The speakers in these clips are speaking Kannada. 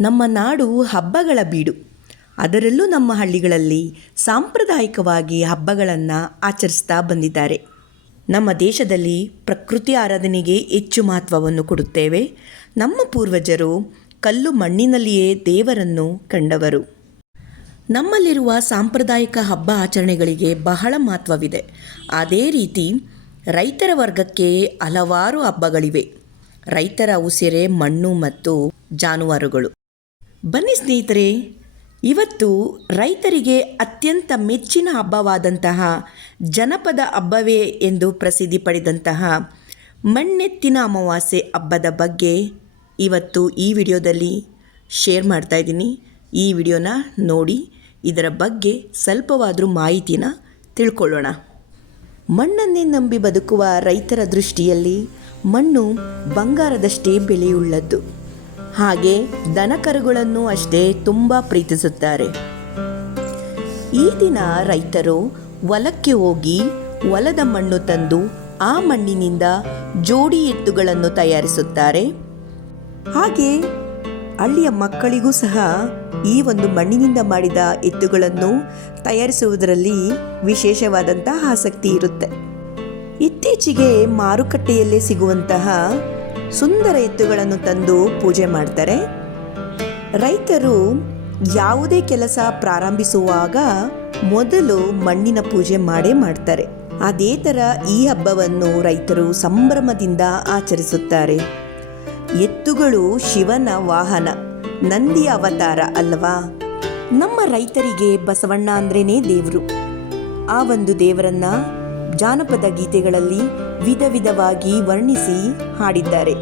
ನಮ್ಮ ನಾಡು ಹಬ್ಬಗಳ ಬೀಡು. ಅದರಲ್ಲೂ ನಮ್ಮ ಹಳ್ಳಿಗಳಲ್ಲಿ ಸಾಂಪ್ರದಾಯಿಕವಾಗಿ ಹಬ್ಬಗಳನ್ನು ಆಚರಿಸ್ತಾ ಬಂದಿದ್ದಾರೆ. ನಮ್ಮ ದೇಶದಲ್ಲಿ ಪ್ರಕೃತಿ ಆರಾಧನೆಗೆ ಹೆಚ್ಚು ಮಹತ್ವವನ್ನು ಕೊಡುತ್ತೇವೆ. ನಮ್ಮ ಪೂರ್ವಜರು ಕಲ್ಲು ಮಣ್ಣಿನಲ್ಲಿಯೇ ದೇವರನ್ನು ಕಂಡವರು. ನಮ್ಮಲ್ಲಿರುವ ಸಾಂಪ್ರದಾಯಿಕ ಹಬ್ಬ ಆಚರಣೆಗಳಿಗೆ ಬಹಳ ಮಹತ್ವವಿದೆ. ಅದೇ ರೀತಿ ರೈತರ ವರ್ಗಕ್ಕೆ ಹಲವಾರು ಹಬ್ಬಗಳಿವೆ. ರೈತರ ಉಸಿರೇ ಮಣ್ಣು ಮತ್ತು ಜಾನುವಾರುಗಳು. ಬನ್ನಿ ಸ್ನೇಹಿತರೆ, ಇವತ್ತು ರೈತರಿಗೆ ಅತ್ಯಂತ ಮೆಚ್ಚಿನ ಹಬ್ಬವಾದಂತಹ ಜನಪದ ಹಬ್ಬವೇ ಎಂದು ಪ್ರಸಿದ್ಧಿ ಪಡೆದಂತಹ ಮಣ್ಣೆತ್ತಿನ ಅಮಾವಾಸ್ಯೆ ಹಬ್ಬದ ಬಗ್ಗೆ ಇವತ್ತು ಈ ವಿಡಿಯೋದಲ್ಲಿ ಶೇರ್ ಮಾಡ್ತಾ ಇದ್ದೀನಿ. ಈ ವಿಡಿಯೋನ ನೋಡಿ ಇದರ ಬಗ್ಗೆ ಸ್ವಲ್ಪವಾದರೂ ಮಾಹಿತಿನ ತಿಳ್ಕೊಳ್ಳೋಣ. ಮಣ್ಣನ್ನೇ ನಂಬಿ ಬದುಕುವ ರೈತರ ದೃಷ್ಟಿಯಲ್ಲಿ ಮಣ್ಣು ಬಂಗಾರದಷ್ಟೇ ಬೆಲೆಯುಳ್ಳದ್ದು. ಹಾಗೆ ದನಕರುಗಳನ್ನು ಅಷ್ಟೇ ತುಂಬ ಪ್ರೀತಿಸುತ್ತಾರೆ. ಈ ದಿನ ರೈತರು ಹೊಲಕ್ಕೆ ಹೋಗಿ ಹೊಲದ ಮಣ್ಣು ತಂದು ಆ ಮಣ್ಣಿನಿಂದ ಜೋಡಿ ಎತ್ತುಗಳನ್ನು ತಯಾರಿಸುತ್ತಾರೆ. ಹಾಗೆ ಹಳ್ಳಿಯ ಮಕ್ಕಳಿಗೂ ಸಹ ಈ ಒಂದು ಮಣ್ಣಿನಿಂದ ಮಾಡಿದ ಎತ್ತುಗಳನ್ನು ತಯಾರಿಸುವುದರಲ್ಲಿ ವಿಶೇಷವಾದಂತಹ ಆಸಕ್ತಿ ಇರುತ್ತೆ. ಇತ್ತೀಚೆಗೆ ಮಾರುಕಟ್ಟೆಯಲ್ಲೇ ಸಿಗುವಂತಹ ಸುಂದರ ಎತ್ತುಗಳನ್ನು ತಂದು ಪೂಜೆ ಮಾಡ್ತಾರೆ. ರೈತರು ಯಾವುದೇ ಕೆಲಸ ಪ್ರಾರಂಭಿಸುವಾಗ ಮೊದಲು ಮಣ್ಣಿನ ಪೂಜೆ ಮಾಡೇ ಮಾಡ್ತಾರೆ. ಅದೇ ಥರ ಈ ಹಬ್ಬವನ್ನು ರೈತರು ಸಂಭ್ರಮದಿಂದ ಆಚರಿಸುತ್ತಾರೆ. ಎತ್ತುಗಳು ಶಿವನ ವಾಹನ, ನಂದಿಯ ಅವತಾರ ಅಲ್ಲವಾ? ನಮ್ಮ ರೈತರಿಗೆ ಬಸವಣ್ಣ ಅಂದ್ರೇನೇ ದೇವರು. ಆ ಒಂದು ದೇವರನ್ನ ಜಾನಪದ ಗೀತೆಗಳಲ್ಲಿ ವಿಧ ವಿಧವಾಗಿ ವರ್ಣಿಸಿ ಹಾಡಿದ್ದಾರೆ.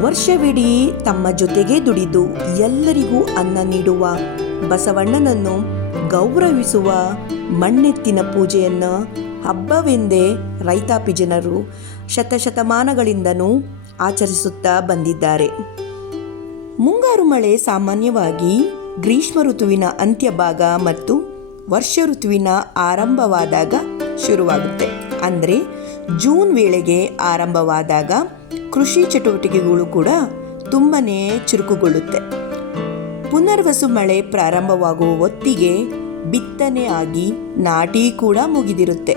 ವರ್ಷವಿಡೀ ತಮ್ಮ ಜೊತೆಗೆ ದುಡಿದು ಎಲ್ಲರಿಗೂ ಅನ್ನ ನೀಡುವ ಬಸವಣ್ಣನನ್ನು ಗೌರವಿಸುವ ಮಣ್ಣೆತ್ತಿನ ಪೂಜೆಯನ್ನು ಹಬ್ಬವೆಂದೇ ರೈತಾಪಿ ಜನರು ಶತಶತಮಾನಗಳಿಂದನೂ ಆಚರಿಸುತ್ತಾ ಬಂದಿದ್ದಾರೆ. ಮುಂಗಾರು ಮಳೆ ಸಾಮಾನ್ಯವಾಗಿ ಗ್ರೀಷ್ಮ ಋತುವಿನ ಅಂತ್ಯಭಾಗ ಮತ್ತು ವರ್ಷ ಋತುವಿನ ಆರಂಭವಾದಾಗ ಶುರುವಾಗುತ್ತೆ. ಅಂದರೆ ಜೂನ್ ವೇಳೆಗೆ ಆರಂಭವಾದಾಗ ಕೃಷಿ ಚಟುವಟಿಕೆಗಳು ಕೂಡ ತುಂಬನೇ ಚುರುಕುಗೊಳ್ಳುತ್ತೆ. ಪುನರ್ವಸು ಮಳೆ ಪ್ರಾರಂಭವಾಗುವ ಹೊತ್ತಿಗೆ ಬಿತ್ತನೆ ಆಗಿ ನಾಟಿ ಕೂಡ ಮುಗಿದಿರುತ್ತೆ.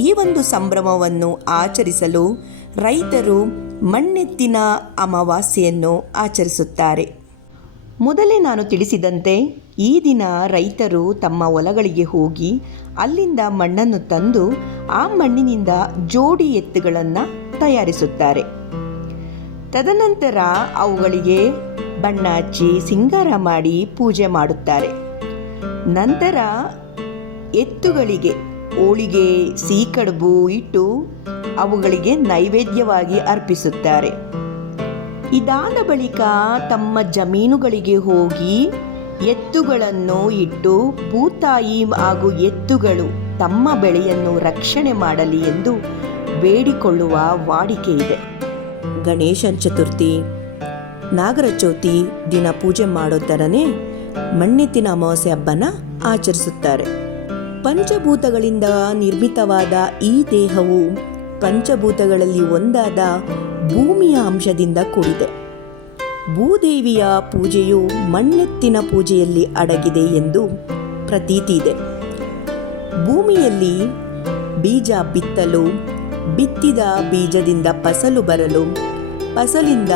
ಈ ಒಂದು ಸಂಭ್ರಮವನ್ನು ಆಚರಿಸಲು ರೈತರು ಮಣ್ಣೆತ್ತಿನ ಅಮಾವಾಸ್ಯೆಯನ್ನು ಆಚರಿಸುತ್ತಾರೆ. ಮೊದಲೇ ನಾನು ತಿಳಿಸಿದಂತೆ ಈ ದಿನ ರೈತರು ತಮ್ಮ ಹೊಲಗಳಿಗೆ ಹೋಗಿ ಅಲ್ಲಿಂದ ಮಣ್ಣನ್ನು ತಂದು ಆ ಮಣ್ಣಿನಿಂದ ಜೋಡಿ ಎತ್ತುಗಳನ್ನು ತಯಾರಿಸುತ್ತಾರೆ. ತದನಂತರ ಅವುಗಳಿಗೆ ಬಣ್ಣ ಹಚ್ಚಿ ಸಿಂಗಾರ ಮಾಡಿ ಪೂಜೆ ಮಾಡುತ್ತಾರೆ. ನಂತರ ಎತ್ತುಗಳಿಗೆ ಹೋಳಿಗೆ, ಸಿಹಿಕಡುಬು ಇಟ್ಟು ಅವುಗಳಿಗೆ ನೈವೇದ್ಯವಾಗಿ ಅರ್ಪಿಸುತ್ತಾರೆ. ಇದಾದ ಬಳಿಕ ತಮ್ಮ ಜಮೀನುಗಳಿಗೆ ಹೋಗಿ ಎತ್ತುಗಳನ್ನು ಇಟ್ಟು ಭೂತಾಯಿ ಹಾಗೂ ಎತ್ತುಗಳು ತಮ್ಮ ಬೆಳೆಯನ್ನು ರಕ್ಷಣೆ ಮಾಡಲಿ ಎಂದು ಬೇಡಿಕೊಳ್ಳುವ ವಾಡಿಕೆ ಇದೆ. ಗಣೇಶನ ಚತುರ್ಥಿ, ನಾಗರ ಚೌತಿ ದಿನ ಪೂಜೆ ಮಾಡೋ ಥರನೇ ಮಣ್ಣೆತ್ತಿನ ಅಮಾವಾಸ್ಯೆ ಹಬ್ಬನ ಆಚರಿಸುತ್ತಾರೆ. ಪಂಚಭೂತಗಳಿಂದ ನಿರ್ಮಿತವಾದ ಈ ದೇಹವು ಪಂಚಭೂತಗಳಲ್ಲಿ ಒಂದಾದ ಭೂಮಿಯ ಅಂಶದಿಂದ ಕೂಡಿದೆ. ಭೂದೇವಿಯ ಪೂಜೆಯು ಮಣ್ಣೆತ್ತಿನ ಪೂಜೆಯಲ್ಲಿ ಅಡಗಿದೆ ಎಂದು ಪ್ರತೀತಿ ಇದೆ. ಭೂಮಿಯಲ್ಲಿ ಬೀಜ ಬಿತ್ತಲು, ಬಿತ್ತಿದ ಬೀಜದಿಂದ ಫಸಲು ಬರಲು, ಫಸಲಿಂದ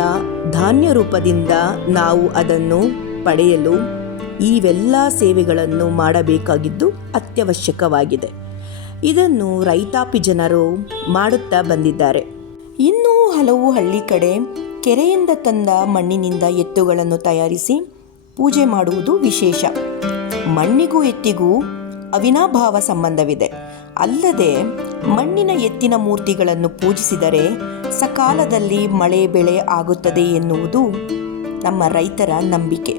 ಧಾನ್ಯ ರೂಪದಿಂದ ನಾವು ಅದನ್ನು ಪಡೆಯಲು ಇವೆಲ್ಲ ಸೇವೆಗಳನ್ನು ಮಾಡಬೇಕಾಗಿದ್ದು ಅತ್ಯವಶ್ಯಕವಾಗಿದೆ. ಇದನ್ನು ರೈತಾಪಿ ಜನರು ಮಾಡುತ್ತಾ ಬಂದಿದ್ದಾರೆ. ಇನ್ನೂ ಹಲವು ಹಳ್ಳಿ ಕಡೆ ಕೆರೆಯಿಂದ ತಂದ ಮಣ್ಣಿನಿಂದ ಎತ್ತುಗಳನ್ನು ತಯಾರಿಸಿ ಪೂಜೆ ಮಾಡುವುದು ವಿಶೇಷ. ಮಣ್ಣಿಗೂ ಎತ್ತಿಗೂ ಅವಿನಾಭಾವ ಸಂಬಂಧವಿದೆ. ಅಲ್ಲದೆ ಮಣ್ಣಿನ ಎತ್ತಿನ ಮೂರ್ತಿಗಳನ್ನು ಪೂಜಿಸಿದರೆ ಸಕಾಲದಲ್ಲಿ ಮಳೆ ಬೆಳೆ ಆಗುತ್ತದೆ ಎನ್ನುವುದು ನಮ್ಮ ರೈತರ ನಂಬಿಕೆ.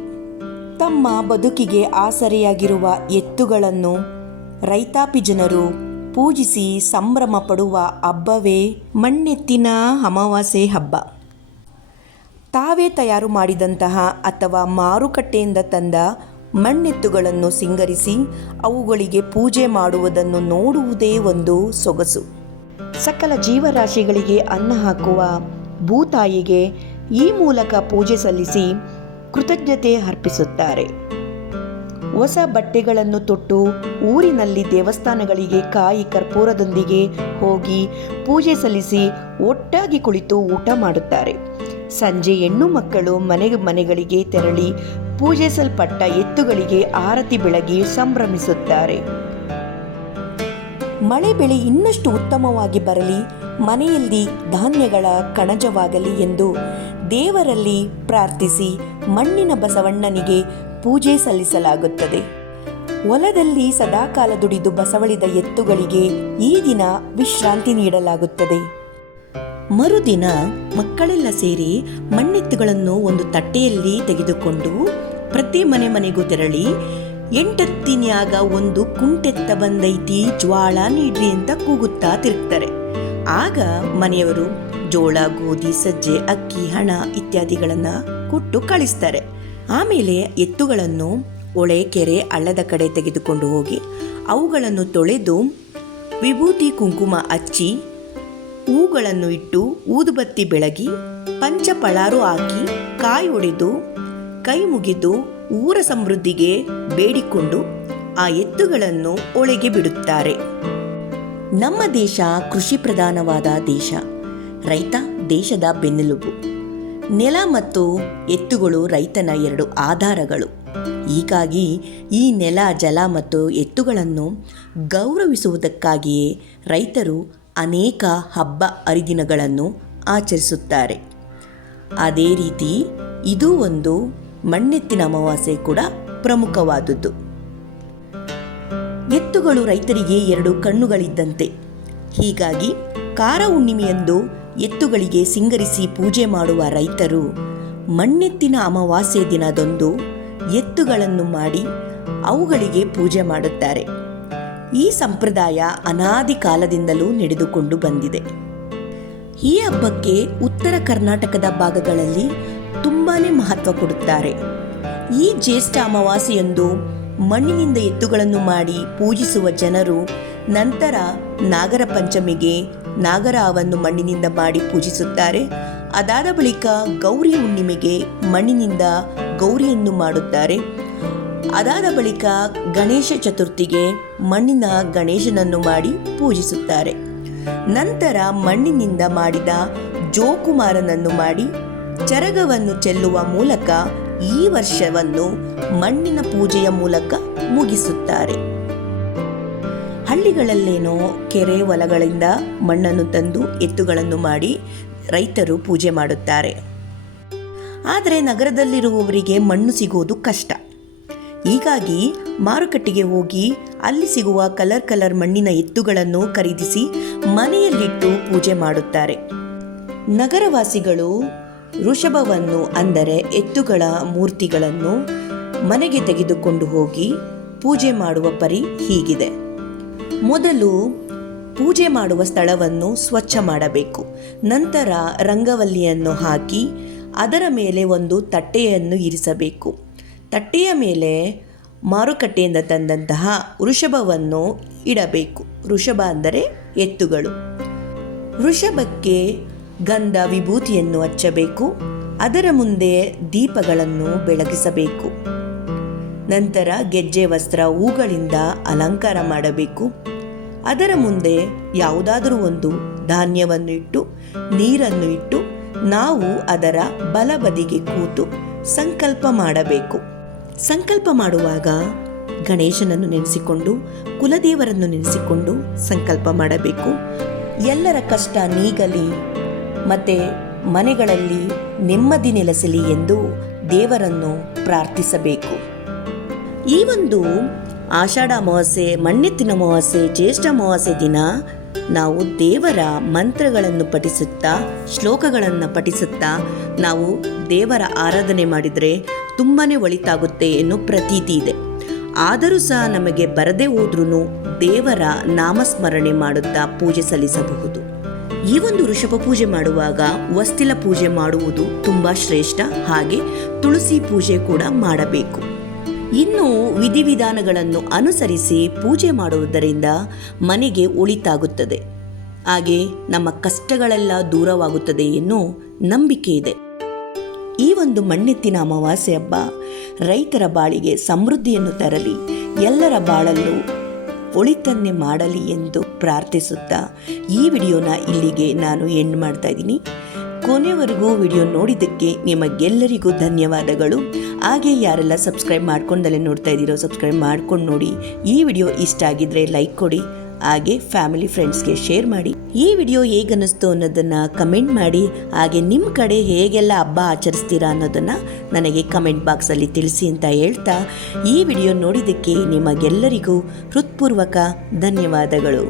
ತಮ್ಮ ಬದುಕಿಗೆ ಆಸರೆಯಾಗಿರುವ ಎತ್ತುಗಳನ್ನು ರೈತಾಪಿ ಜನರು ಪೂಜಿಸಿ ಸಂಭ್ರಮ ಪಡುವ ಹಬ್ಬವೇ ಮಣ್ಣೆತ್ತಿನ ಅಮಾವಾಸ್ಯೆ ಹಬ್ಬ. ತಾವೇ ತಯಾರು ಮಾಡಿದಂತಹ ಅಥವಾ ಮಾರುಕಟ್ಟೆಯಿಂದ ತಂದ ಮಣ್ಣೆತ್ತುಗಳನ್ನು ಸಿಂಗರಿಸಿ ಅವುಗಳಿಗೆ ಪೂಜೆ ಮಾಡುವುದನ್ನು ನೋಡುವುದೇ ಒಂದು ಸೊಗಸು. ಸಕಲ ಜೀವರಾಶಿಗಳಿಗೆ ಅನ್ನ ಹಾಕುವ ಭೂತಾಯಿಗೆ ಈ ಮೂಲಕ ಪೂಜೆ ಸಲ್ಲಿಸಿ ಕೃತಜ್ಞತೆ ಅರ್ಪಿಸುತ್ತಾರೆ. ಹೊಸ ಬಟ್ಟೆಗಳನ್ನು ತೊಟ್ಟು ಊರಿನಲ್ಲಿ ದೇವಸ್ಥಾನಗಳಿಗೆ ಕಾಯಿ ಕರ್ಪೂರದೊಂದಿಗೆ ಹೋಗಿ ಪೂಜೆ ಸಲ್ಲಿಸಿ ಒಟ್ಟಾಗಿ ಕುಳಿತು ಊಟ ಮಾಡುತ್ತಾರೆ. ಸಂಜೆ ಹೆಣ್ಣು ಮಕ್ಕಳು ಮನೆಗಳಿಗೆ ತೆರಳಿ ಪೂಜಿಸಲ್ಪಟ್ಟ ಎತ್ತುಗಳಿಗೆ ಆರತಿ ಬೆಳಗಿ ಸಂಭ್ರಮಿಸುತ್ತಾರೆ. ಮಳೆ ಬೆಳೆ ಇನ್ನಷ್ಟು ಉತ್ತಮವಾಗಿ ಬರಲಿ, ಮನೆಯಲ್ಲಿ ಧಾನ್ಯಗಳ ಕಣಜವಾಗಲಿ ಎಂದು ದೇವರಲ್ಲಿ ಪ್ರಾರ್ಥಿಸಿ ಮಣ್ಣಿನ ಬಸವಣ್ಣನಿಗೆ ಪೂಜೆ ಸಲ್ಲಿಸಲಾಗುತ್ತದೆ. ಹೊಲದಲ್ಲಿ ಸದಾಕಾಲ ದುಡಿದು ಬಸವಳಿದ ಎತ್ತುಗಳಿಗೆ ಈ ದಿನ ವಿಶ್ರಾಂತಿ ನೀಡಲಾಗುತ್ತದೆ. ಮರುದಿನ ಮಕ್ಕಳೆಲ್ಲ ಸೇರಿ ಮಣ್ಣೆತ್ತುಗಳನ್ನು ಒಂದು ತಟ್ಟೆಯಲ್ಲಿ ತೆಗೆದುಕೊಂಡು ಪ್ರತಿ ಮನೆಗೂ ತೆರಳಿ ಎಂಟತ್ತಿನ್ಯಾಗ ಒಂದು ಕುಂಟೆತ್ತ ಬಂದೈತಿ ಜ್ವಾಳ ನೀಡ್ರಿ ಅಂತ ಕೂಗುತ್ತಾ ತಿರುಗ್ತಾರೆ. ಆಗ ಮನೆಯವರು ಜೋಳ, ಗೋಧಿ, ಸಜ್ಜೆ, ಅಕ್ಕಿ, ಹಣ ಇತ್ಯಾದಿಗಳನ್ನು ಕೊಟ್ಟು ಕಳಿಸ್ತಾರೆ. ಆಮೇಲೆ ಎತ್ತುಗಳನ್ನು ಹೊಳೆ, ಕೆರೆ, ಹಳ್ಳದ ಕಡೆ ತೆಗೆದುಕೊಂಡು ಹೋಗಿ ಅವುಗಳನ್ನು ತೊಳೆದು ವಿಭೂತಿ ಕುಂಕುಮ ಹಚ್ಚಿ ಹೂಗಳನ್ನು ಇಟ್ಟು ಊದುಬತ್ತಿ ಬೆಳಗಿ ಪಂಚಪಳಾರು ಹಾಕಿ ಕಾಯಿ ಒಡೆದು ಕೈ ಮುಗಿದು ಊರ ಸಮೃದ್ಧಿಗೆ ಬೇಡಿಕೊಂಡು ಆ ಎತ್ತುಗಳನ್ನು ಹೊಳೆಗೆ ಬಿಡುತ್ತಾರೆ. ನಮ್ಮ ದೇಶ ಕೃಷಿ ಪ್ರಧಾನವಾದ ದೇಶ. ರೈತ ದೇಶದ ಬೆನ್ನೆಲುಬು. ನೆಲ ಮತ್ತು ಎತ್ತುಗಳು ರೈತನ ಎರಡು ಆಧಾರಗಳು. ಹೀಗಾಗಿ ಈ ನೆಲ, ಜಲ ಮತ್ತು ಎತ್ತುಗಳನ್ನು ಗೌರವಿಸುವುದಕ್ಕಾಗಿಯೇ ರೈತರು ಅನೇಕ ಹಬ್ಬ ಹರಿದಿನಗಳನ್ನು ಆಚರಿಸುತ್ತಾರೆ. ಅದೇ ರೀತಿ ಇದು ಒಂದು ಮಣ್ಣೆತ್ತಿನ ಅಮಾವಾಸ್ಯೆ ಕೂಡ ಪ್ರಮುಖವಾದುದು. ಎತ್ತುಗಳು ರೈತರಿಗೆ ಎರಡು ಕಣ್ಣುಗಳಿದ್ದಂತೆ. ಹೀಗಾಗಿ ಕಾರ ಹುಣ್ಣಿಮೆಯಂದು ಎತ್ತುಗಳಿಗೆ ಸಿಂಗರಿಸಿ ಪೂಜೆ ಮಾಡುವ ರೈತರು ಮಣ್ಣೆತ್ತಿನ ಅಮಾವಾಸ್ಯೆ ದಿನದಂದು ಎತ್ತುಗಳನ್ನು ಮಾಡಿ ಅವುಗಳಿಗೆ ಪೂಜೆ ಮಾಡುತ್ತಾರೆ. ಈ ಸಂಪ್ರದಾಯ ಅನಾದಿ ಕಾಲದಿಂದಲೂ ನಡೆದುಕೊಂಡು ಬಂದಿದೆ. ಈ ಹಬ್ಬಕ್ಕೆ ಉತ್ತರ ಕರ್ನಾಟಕದ ಭಾಗಗಳಲ್ಲಿ ತುಂಬಾನೇ ಮಹತ್ವ ಕೊಡುತ್ತಾರೆ. ಈ ಜ್ಯೇಷ್ಠ ಅಮಾವಾಸ್ಯೆಯಂದು ಮಣ್ಣಿನಿಂದ ಎತ್ತುಗಳನ್ನು ಮಾಡಿ ಪೂಜಿಸುವ ಜನರು ನಂತರ ನಾಗರ ಪಂಚಮಿಗೆ ನಾಗರ ಹಾವನ್ನು ಮಣ್ಣಿನಿಂದ ಮಾಡಿ ಪೂಜಿಸುತ್ತಾರೆ. ಅದಾದ ಬಳಿಕ ಗೌರಿ ಹುಣ್ಣಿಮೆಗೆ ಮಣ್ಣಿನಿಂದ ಗೌರಿಯನ್ನು ಮಾಡುತ್ತಾರೆ. ಅದಾದ ಬಳಿಕ ಗಣೇಶ ಚತುರ್ಥಿಗೆ ಮಣ್ಣಿನ ಗಣೇಶನನ್ನು ಮಾಡಿ ಪೂಜಿಸುತ್ತಾರೆ. ನಂತರ ಮಣ್ಣಿನಿಂದ ಮಾಡಿದ ಜೋಕುಮಾರನನ್ನು ಮಾಡಿ ಚರಗವನ್ನು ಚೆಲ್ಲುವ ಮೂಲಕ ಈ ವರ್ಷವನ್ನು ಮಣ್ಣಿನ ಪೂಜೆಯ ಮೂಲಕ ಮುಗಿಸುತ್ತಾರೆ. ಹಳ್ಳಿಗಳಲ್ಲೇನೋ ಕೆರೆ, ಹೊಲಗಳಿಂದ ಮಣ್ಣನ್ನು ತಂದು ಎತ್ತುಗಳನ್ನು ಮಾಡಿ ರೈತರು ಪೂಜೆ ಮಾಡುತ್ತಾರೆ. ಆದರೆ ನಗರದಲ್ಲಿರುವವರಿಗೆ ಮಣ್ಣು ಸಿಗೋದು ಕಷ್ಟ. ಹೀಗಾಗಿ ಮಾರುಕಟ್ಟೆಗೆ ಹೋಗಿ ಅಲ್ಲಿ ಸಿಗುವ ಕಲರ್ ಮಣ್ಣಿನ ಎತ್ತುಗಳನ್ನು ಖರೀದಿಸಿ ಮನೆಯಲ್ಲಿಟ್ಟು ಪೂಜೆ ಮಾಡುತ್ತಾರೆ. ನಗರವಾಸಿಗಳು ವೃಷಭವನ್ನು ಅಂದರೆ ಎತ್ತುಗಳ ಮೂರ್ತಿಗಳನ್ನು ಮನೆಗೆ ತೆಗೆದುಕೊಂಡು ಹೋಗಿ ಪೂಜೆ ಮಾಡುವ ಪರಿ ಹೀಗಿದೆ. ಮೊದಲು ಪೂಜೆ ಮಾಡುವ ಸ್ಥಳವನ್ನು ಸ್ವಚ್ಛ ಮಾಡಬೇಕು. ನಂತರ ರಂಗವಲ್ಲಿಯನ್ನು ಹಾಕಿ ಅದರ ಮೇಲೆ ಒಂದು ತಟ್ಟೆಯನ್ನು ಇರಿಸಬೇಕು. ತಟ್ಟೆಯ ಮೇಲೆ ಮಾರುಕಟ್ಟೆಯಿಂದ ತಂದಂತಹ ವೃಷಭವನ್ನು ಇಡಬೇಕು. ವೃಷಭ ಅಂದರೆ ಎತ್ತುಗಳು. ವೃಷಭಕ್ಕೆ ಗಂಧ, ವಿಭೂತಿಯನ್ನು ಹಚ್ಚಬೇಕು. ಅದರ ಮುಂದೆ ದೀಪಗಳನ್ನು ಬೆಳಗಿಸಬೇಕು. ನಂತರ ಗೆಜ್ಜೆ ವಸ್ತ್ರ, ಹೂಗಳಿಂದ ಅಲಂಕಾರ ಮಾಡಬೇಕು. ಅದರ ಮುಂದೆ ಯಾವುದಾದರೂ ಒಂದು ಧಾನ್ಯವನ್ನು ಇಟ್ಟು ನೀರನ್ನು ಇಟ್ಟು ನಾವು ಅದರ ಬಲಬದಿಗೆ ಕೂತು ಸಂಕಲ್ಪ ಮಾಡಬೇಕು. ಸಂಕಲ್ಪ ಮಾಡುವಾಗ ಗಣೇಶನನ್ನು ನೆನೆಸಿಕೊಂಡು ಕುಲದೇವರನ್ನು ನೆನೆಸಿಕೊಂಡು ಸಂಕಲ್ಪ ಮಾಡಬೇಕು. ಎಲ್ಲರ ಕಷ್ಟ ನೀಗಲಿ ಮತ್ತು ಮನೆಗಳಲ್ಲಿ ನೆಮ್ಮದಿ ನೆಲೆಸಲಿ ಎಂದು ದೇವರನ್ನು ಪ್ರಾರ್ಥಿಸಬೇಕು. ಈ ಒಂದು ಆಷಾಢ ಅಮಾವಾಸ್ಯೆ, ಮಣ್ಣೆತ್ತಿನ ಅಮಾವಾಸ್ಯೆ, ಜ್ಯೇಷ್ಠ ಅಮಾವಾಸ್ಯೆ ದಿನ ನಾವು ದೇವರ ಮಂತ್ರಗಳನ್ನು ಪಠಿಸುತ್ತಾ, ಶ್ಲೋಕಗಳನ್ನು ಪಠಿಸುತ್ತಾ ನಾವು ದೇವರ ಆರಾಧನೆ ಮಾಡಿದರೆ ತುಂಬಾ ಒಳಿತಾಗುತ್ತೆ ಎನ್ನೋ ಪ್ರತೀತಿ ಇದೆ. ಆದರೂ ಸಹ ನಮಗೆ ಬರದೇ ಹೋದ್ರೂ ದೇವರ ನಾಮಸ್ಮರಣೆ ಮಾಡುತ್ತಾ ಪೂಜೆ ಸಲ್ಲಿಸಬಹುದು. ಈ ಒಂದು ವೃಷಭ ಪೂಜೆ ಮಾಡುವಾಗ ವಸ್ತಿಲ ಪೂಜೆ ಮಾಡುವುದು ತುಂಬ ಶ್ರೇಷ್ಠ. ಹಾಗೆ ತುಳಸಿ ಪೂಜೆ ಕೂಡ ಮಾಡಬೇಕು. ಇನ್ನು ವಿಧಿವಿಧಾನಗಳನ್ನು ಅನುಸರಿಸಿ ಪೂಜೆ ಮಾಡುವುದರಿಂದ ಮನೆಗೆ ಒಳಿತಾಗುತ್ತದೆ. ಹಾಗೆ ನಮ್ಮ ಕಷ್ಟಗಳೆಲ್ಲ ದೂರವಾಗುತ್ತದೆ ಎನ್ನೋ ನಂಬಿಕೆ ಇದೆ. ಈ ಒಂದು ಮಣ್ಣೆತ್ತಿನ ಅಮಾವಾಸ್ಯೆ ಹಬ್ಬ ರೈತರ ಬಾಳಿಗೆ ಸಮೃದ್ಧಿಯನ್ನು ತರಲಿ, ಎಲ್ಲರ ಬಾಳಲ್ಲೂ ಒಳಿತನ್ನೇ ಮಾಡಲಿ ಎಂದು ಪ್ರಾರ್ಥಿಸುತ್ತಾ ಈ ವಿಡಿಯೋನ ಇಲ್ಲಿಗೆ ನಾನು ಎಂಡ್ ಮಾಡ್ತಾ ಇದ್ದೀನಿ. ಕೊನೆವರೆಗೂ ವಿಡಿಯೋ ನೋಡಿದ್ದಕ್ಕೆ ನಿಮಗೆಲ್ಲರಿಗೂ ಧನ್ಯವಾದಗಳು. ಹಾಗೆ ಯಾರೆಲ್ಲ ಸಬ್ಸ್ಕ್ರೈಬ್ ಮಾಡ್ಕೊಂಡಲ್ಲೇ ನೋಡ್ತಾ ಇದ್ದೀರೋ ಸಬ್ಸ್ಕ್ರೈಬ್ ಮಾಡ್ಕೊಂಡು ನೋಡಿ. ಈ ವಿಡಿಯೋ ಇಷ್ಟ ಆಗಿದ್ರೆ ಲೈಕ್ ಕೊಡಿ, ಹಾಗೆ ಫ್ಯಾಮಿಲಿ ಫ್ರೆಂಡ್ಸ್ಗೆ ಶೇರ್ ಮಾಡಿ. ಈ ವಿಡಿಯೋ ಹೇಗನ್ನಿಸ್ತು ಅನ್ನೋದನ್ನು ಕಮೆಂಟ್ ಮಾಡಿ. ಹಾಗೆ ನಿಮ್ಮ ಕಡೆ ಹೇಗೆಲ್ಲ ಹಬ್ಬ ಆಚರಿಸ್ತೀರಾ ಅನ್ನೋದನ್ನು ನನಗೆ ಕಮೆಂಟ್ ಬಾಕ್ಸಲ್ಲಿ ತಿಳಿಸಿ ಅಂತ ಹೇಳ್ತಾ ಈ ವಿಡಿಯೋ ನೋಡಿದ್ದಕ್ಕೆ ನಿಮಗೆಲ್ಲರಿಗೂ ಹೃತ್ಪೂರ್ವಕ ಧನ್ಯವಾದಗಳು.